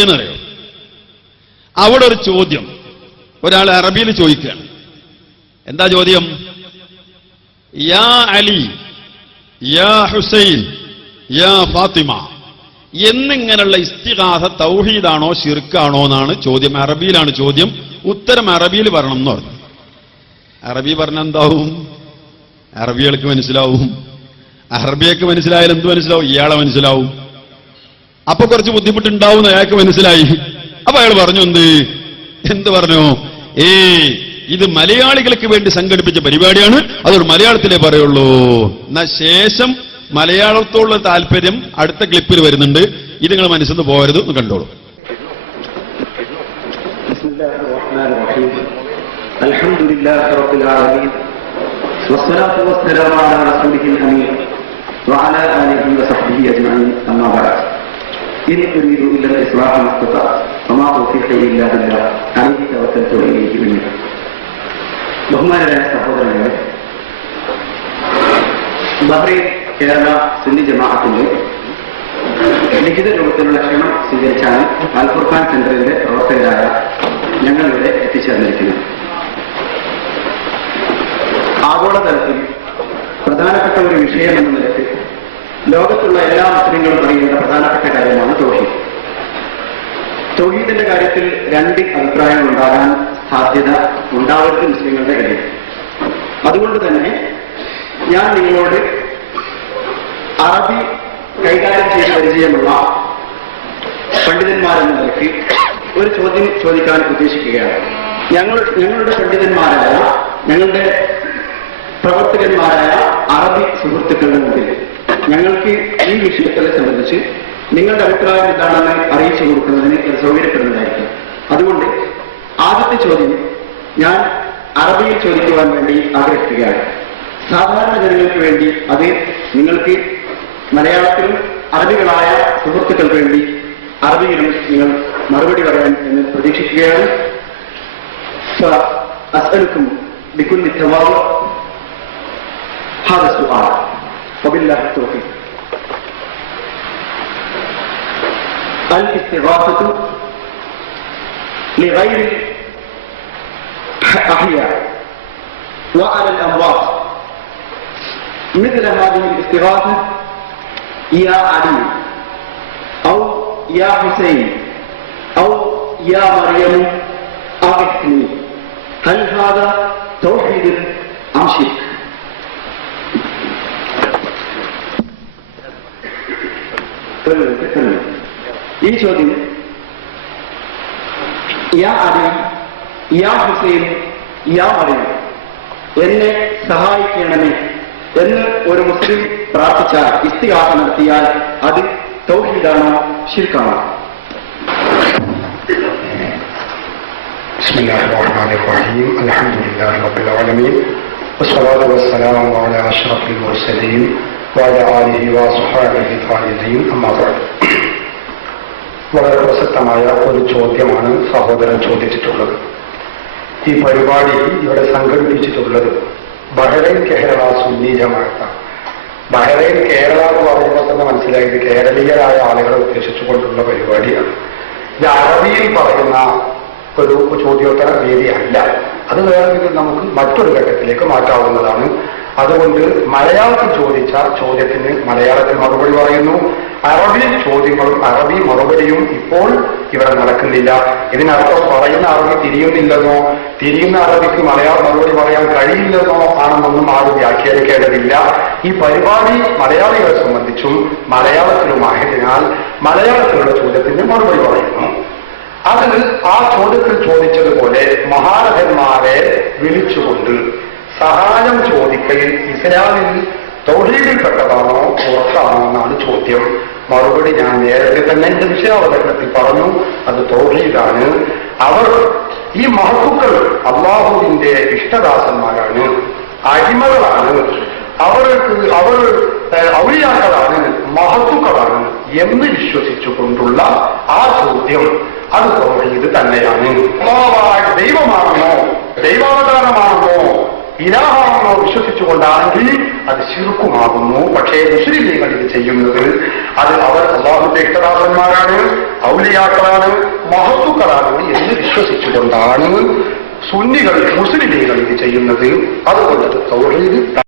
എന്നറിയോ അവിടെ ഒരു ചോദ്യം. ഒരാൾ അറബിയിൽ ചോദിക്കുകയാണ്. എന്താ ചോദ്യം? യാ അലി യാ ഹുസൈൻ യാ ഫാത്തിമ. എന്നിങ്ങനെയുള്ള ഇസ്തിഹാസ തൗഹീദാണോ ഷിർക്കാണോ എന്നാണ് ചോദ്യം. അറബിയിലാണ് ചോദ്യം. ഉത്തരം അറബിയിൽ പറയണം എന്ന് പറഞ്ഞു. അറബി പറഞ്ഞ എന്താവും? അറബികൾക്ക് മനസ്സിലാവും. അറബിയൊക്കെ മനസ്സിലായാൽ എന്ത് മനസ്സിലാവും? ഇയാളെ മനസ്സിലാവും. അപ്പൊ കുറച്ച് ബുദ്ധിമുട്ടുണ്ടാവും എന്ന് അയാൾക്ക് മനസ്സിലായി അപ്പൊ അയാൾ പറഞ്ഞു എന്ത് എന്ത് പറഞ്ഞു ഏ ഇത് മലയാളികൾക്ക് വേണ്ടി സംഘടിപ്പിച്ച പരിപാടിയാണ് അതൊരു മലയാളത്തിലേ പറയുള്ളൂ എന്നാ ശേഷം മലയാളത്തോടുള്ള താല്പര്യം അടുത്ത ക്ലിപ്പിൽ വരുന്നുണ്ട് ഇത് നിങ്ങൾ മനസ്സിൽ നിന്ന് പോകരുത് എന്ന് കണ്ടോളൂ بسم الله الرحمن الرحيم الحمد لله رب العالمين والصلاة والسلام على رسوله الأمين وعلى آله وصحبه أجمعين أما بعد إن أريد إلا الإصلاح ما استطعت وما توفيقي إلا بالله عليه توكلت وإليه منه ബഹുമാനരായ സഹോദരങ്ങളെ ബഹ്റൈൻ കേരള സുന്നി ജമാഅത്തിന്റെ ലിഖിത രൂപത്തിലുള്ള ക്ഷണം സ്വീകരിച്ചാണ് അൽഫുർഖാൻ സെന്ററിന്റെ പ്രവർത്തകരായ ലോകത്തുള്ള എല്ലാ മുസ്ലിങ്ങളും അറിയേണ്ട പ്രധാനപ്പെട്ട കാര്യമാണ് തോഹീദ് തൗഹീദിന്റെ കാര്യത്തിൽ രണ്ട് അഭിപ്രായങ്ങൾ ഉണ്ടാകാൻ സാധ്യത ഉണ്ടാവരുത് മുസ്ലിങ്ങളുടെ ഇടയിൽ. അതുകൊണ്ട് തന്നെ ഞാൻ നിങ്ങളോട് അറബി കൈകാര്യം ചെയ്ത് പരിചയമുള്ള പണ്ഡിതന്മാരെന്ന നിലയ്ക്ക് ഒരു ചോദ്യം ചോദിക്കാൻ ഉദ്ദേശിക്കുകയാണ്. ഞങ്ങൾ ഞങ്ങളുടെ പണ്ഡിതന്മാരായ ഞങ്ങളുടെ പ്രവർത്തകന്മാരായ അറബി സുഹൃത്തുക്കളുടെ മുമ്പിൽ ഞങ്ങൾക്ക് ഈ വിഷയത്തെ സംബന്ധിച്ച് നിങ്ങളുടെ അഭിപ്രായം എന്താണെന്ന് അറിയിച്ചു കൊടുക്കുന്നതിന് ഇത് സൗകര്യപ്പെടുന്നതായിരിക്കും അതുകൊണ്ട് ആദ്യത്തെ ചോദ്യം ഞാൻ അറബിയിൽ ചോദിക്കുവാൻ വേണ്ടി ആഗ്രഹിക്കുകയാണ് സാധാരണ ജനങ്ങൾക്ക് വേണ്ടി അത് നിങ്ങൾക്ക് മലയാളത്തിലും അറബികളായ സുഹൃത്തുക്കൾക്ക് വേണ്ടി അറബിയിലും നിങ്ങൾ മറുപടി പറയാൻ എന്ന് പ്രതീക്ഷിക്കുകയാണ് أسألكم بكل التواضع هذا السؤال وبالله التوفيق. الاستغاثة لغير الأحياء وعلى الأموات. مثل هذه الاستغاثة يا علي أو يا حسين أو يا مريم أغثني هل هذا توحيد أم شرك؟ ഈ ചോദ്യം യാ അലി യാ ഹുസൈൻ യാ മറിയം എന്നെ സഹായിക്കണമേ എന്ന് ഒരു മുസ്ലിം പ്രാർത്ഥിച്ചാൽ ഇസ്തിഹാസ നടത്തിയാൽ അത് തൗഹീദാണോ ശിർക്കാണോ بسم الله الرحمن الرحيم الحمد لله رب العالمين والصلاة والسلام على أشرف المرسلين വാഴ ആലിഹി വാസുഹാലിഹി ഖാലിദീൻ അമ്മാബാൾ വളരെ പ്രസക്തമായ ഒരു ചോദ്യമാണ് സഹോദരൻ ചോദിച്ചിട്ടുള്ളത്. ഈ പരിപാടി ഇവിടെ സംഘടിപ്പിച്ചിട്ടുള്ളത് ബഹ്റൈൻ കേരള സുന്നി ജമാഅത്താണ്. കേരള എന്ന് പറയുമ്പോൾ തന്നെ മനസ്സിലായത് കേരളീയരായ ആളുകളെ ഉദ്ദേശിച്ചുകൊണ്ടുള്ള പരിപാടിയാണ്. ഇത് അറബിയിൽ പറയുന്ന ഒരു ചോദ്യോത്തര രീതിയല്ല. അത് വേറെ നമുക്ക് മറ്റൊരു ഘട്ടത്തിലേക്ക് മാറ്റാവുന്നതാണ് അതുകൊണ്ട് മലയാളത്തിൽ ചോദിച്ച ചോദ്യത്തിന് മലയാളത്തിൽ മറുപടി പറയുന്നു. അറബി ചോദ്യങ്ങളും അറബി മറുപടിയും ഇപ്പോൾ ഇവിടെ നടക്കുന്നില്ല. ഇതിനർത്ഥം പറയുന്ന അറബി തിരിയുന്നില്ലെന്നോ തിരിയുന്ന അറബിക്ക് മലയാള മറുപടി പറയാൻ കഴിയില്ലെന്നോ ആണെന്നൊന്നും ആരും വ്യാഖ്യാനിക്കേണ്ടതില്ല. ഈ പരിപാടി മലയാളികളെ സംബന്ധിച്ചും മലയാളത്തിലുമായതിനാൽ മലയാളത്തിലുള്ള ചോദ്യത്തിന് മറുപടി പറയുന്നു. അതിൽ ആ ചോദ്യത്തിൽ ചോദിച്ചതുപോലെ മഹാരഥന്മാരെ വിളിച്ചുകൊണ്ട് സഹായം ചോദിക്കയിൽ ഇസ്ലാമിൽ തൊഴിലിൽപ്പെട്ടതാണോ പുറത്താണോ എന്നാണ് ചോദ്യം. മറുപടി ഞാൻ നേരത്തെ തന്നെ എന്റെ വിഷയാവതരണത്തിൽ പറഞ്ഞു അത് തൊഴിലാണ്. അവർ ഈ മഹത്തുക്കൾ അള്ളാഹുവിന്റെ ഇഷ്ടദാസന്മാരാണ് അടിമകളാണ്. അവർക്ക് അവർ ഔലിയാക്കളാണ് മഹത്തുക്കളാണ് എന്ന് വിശ്വസിച്ചുകൊണ്ടുള്ള ആ ചോദ്യം. അത് തൗഹീദ് തന്നെയാണ്. ദൈവമാണോ ഇലാഹാണെന്നോ വിശ്വസിച്ചുകൊണ്ടാണെങ്കിൽ അത് ശിർക്കുമാകുന്നു. പക്ഷേ മുസ്ലിമീങ്ങൾ ഇത് ചെയ്യുന്നത് അത് അവർ അള്ളാഹുന്റെ ഇഷ്ടദാസന്മാരാണ് ഔലിയാക്കളാണ് മഹത്തുക്കളാണ് എന്ന് വിശ്വസിച്ചുകൊണ്ടാണ് സുന്നികൾ മുസ്ലിമീങ്ങൾ ഇത് ചെയ്യുന്നത്. അതുകൊണ്ട് തൗഹീദ്